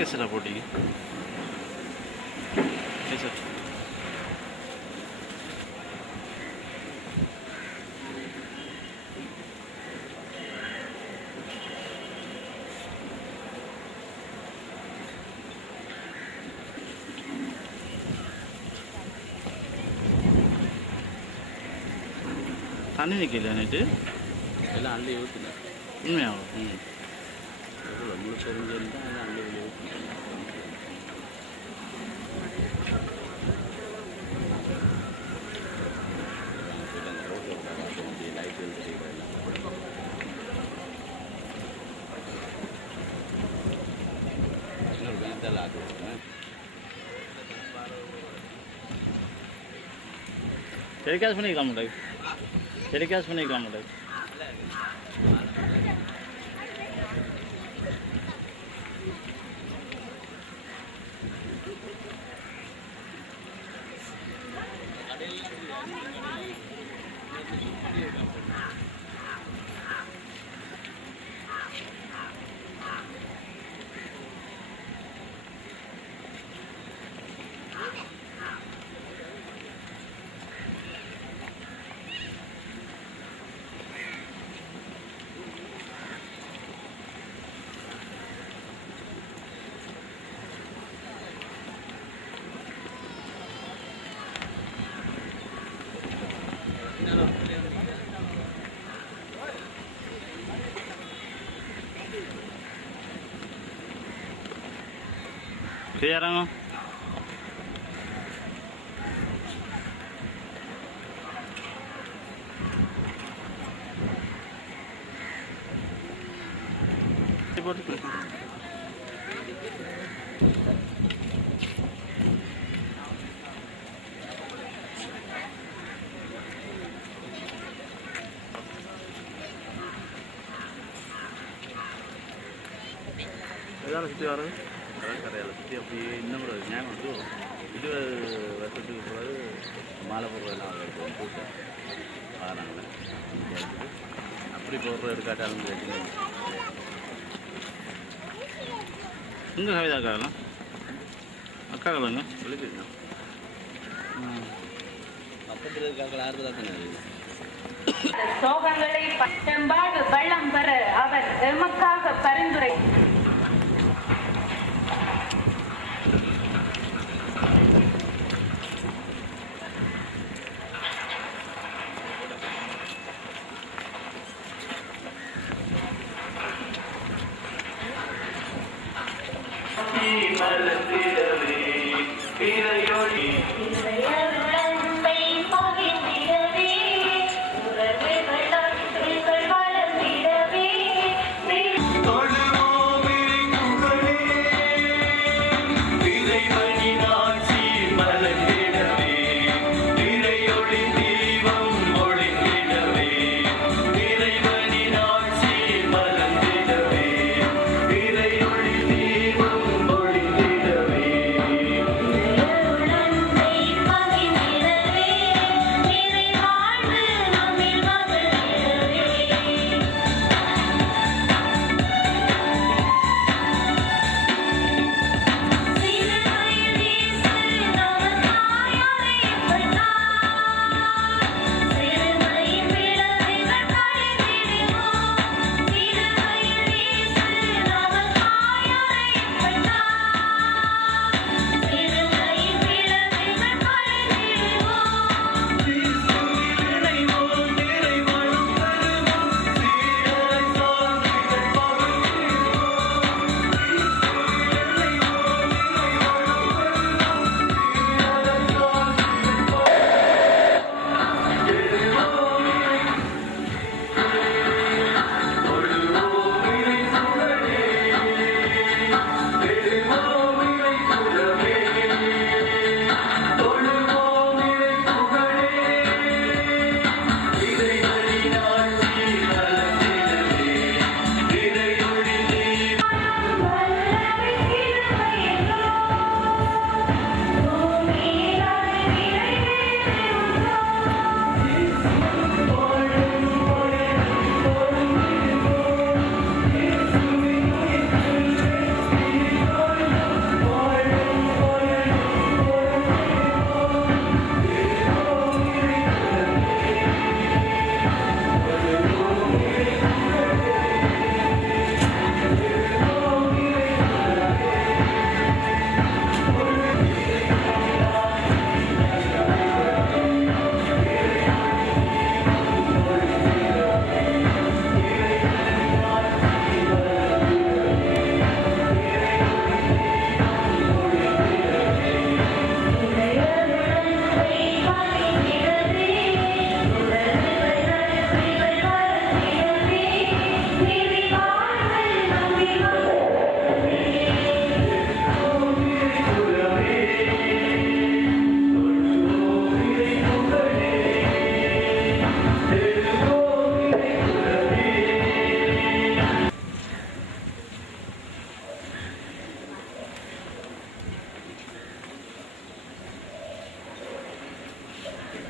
கேசட்டா போட்டிங்க கேசட் தண்ணி நிற்கல நேற்று எல்லாம் அள்ளி ஊற்றுல உண்மையாகும் எவ்வளோ முழு தெரிஞ்சிருந்தால் எல்லாம் அள்ளி வெளியே ஊற்றுல லைட் இன்னொரு பேங்க் ஆக்குவேன் டெலிகாஸ்ட் பண்ணிக்கலாம் முடியாது டெலிகாஸ்ட் பண்ணிக்கலாம் முடியாது Kaya கரையால் சுற்றி அப்படியே இன்னும் ஒரு ஞாபகம் வந்து 20 வருஷத்துக்கு பிறகு மாலை போடுறதெல்லாம் கூட்டம் வராங்களே அப்படி போடுற எடுக்காட்டாலும் கேட்டீங்க இங்கே கவிதா அக்காலாம் அக்காக்கலாங்க சொல்லிக்கிறீங்க அப்பத்தில் இருக்காக்கள் 60 தானே சோகங்களை பட்டம்பாடு வெள்ளம் பெற அவர் எமக்காக பரிந்துரை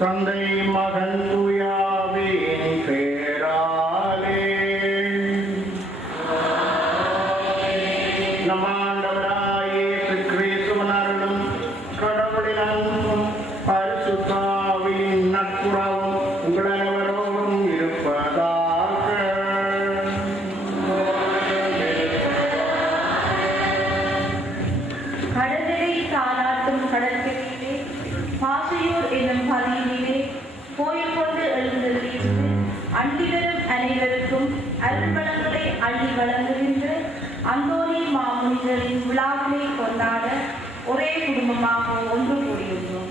தந்தை மகன் தூயாவின் பேராலே நம் ஆண்டவராகிய இயேசு கிறிஸ்துவின் அருளும் கடவுளின் அன்பும் பரிசுத்த ஆவியின் நட்புறவும் உங்கள் அனைவரோடும் இருப்பதாக. கடலிலே தாளாட்டும் கடற்கரையிலே பாசையூர் என்னும் பதியிலே கோயில் கொண்டு எழுந்தருளிட்டு அண்டி வரும் அனைவருக்கும் அருள்வளங்களை அள்ளி வழங்குகின்ற அந்தோணி மாமுனிகளின் விழாவினை கொண்டாட ஒரே குடும்பமாக ஒன்று கூடியுள்ளோம்.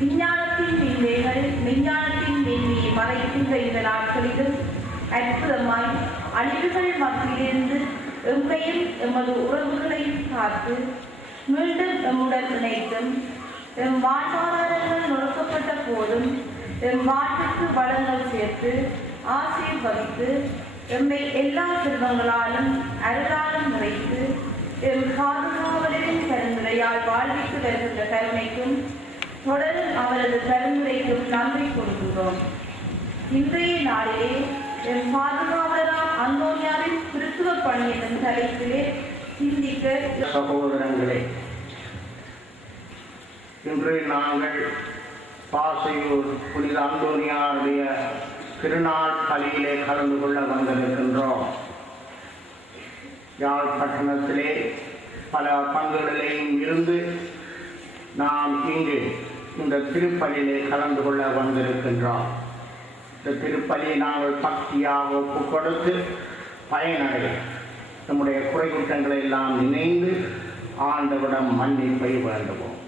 விஞ்ஞானத்தின் தீமைகள் மெஞ்ஞானத்தின் மேன்மையை மறைக்கின்ற இந்த நாட்களிலும் அற்புதமாய் அழிவுகள் மத்தியிலிருந்து எம்மையும் எமது உறவுகளையும் காத்து மீண்டும் எம்முடன் இணைத்தும் எம் வாழ்வாதாரங்கள் நொறுக்கப்பட்ட போதும் எம் வாழ்வுக்கு வளங்கள் சேர்த்து ஆசீர்வதித்து எம்மை எல்லா செல்வங்களாலும் அருளாலும் நிறைத்து எம் பாதுகாவலரின் கருந்துரையால் வாழ்வித்து வருகின்ற கருணைக்கும் தொடரும் அவரது கருந்துரைக்கும் நன்றி கொடுக்கிறோம். இன்றைய நாளிலே எம் பாதுகாவலராம் அந்தோனியாரின் கிறிஸ்துவ பணி என்ற தலைப்பிலே சிந்திக்க சகோதரங்களே, இன்று நாங்கள் பாசையூர் புனித அந்தோனியாருடைய திருநாள் பலியிலே கலந்து கொள்ள வந்திருக்கின்றோம். யாழ்ப்பட்டணத்திலே பல பங்குகளிலேயும் இருந்து நாம் இங்கு இந்த திருப்பலியிலே கலந்து கொள்ள வந்திருக்கின்றோம். இந்த திருப்பலியை நாங்கள் பக்தியாக ஒப்பு கொடுத்து பயனடைய நம்முடைய குறை குற்றங்களை எல்லாம் நினைந்து ஆண்டவரிடம் மன்னிப்பை வேண்டுவோம்.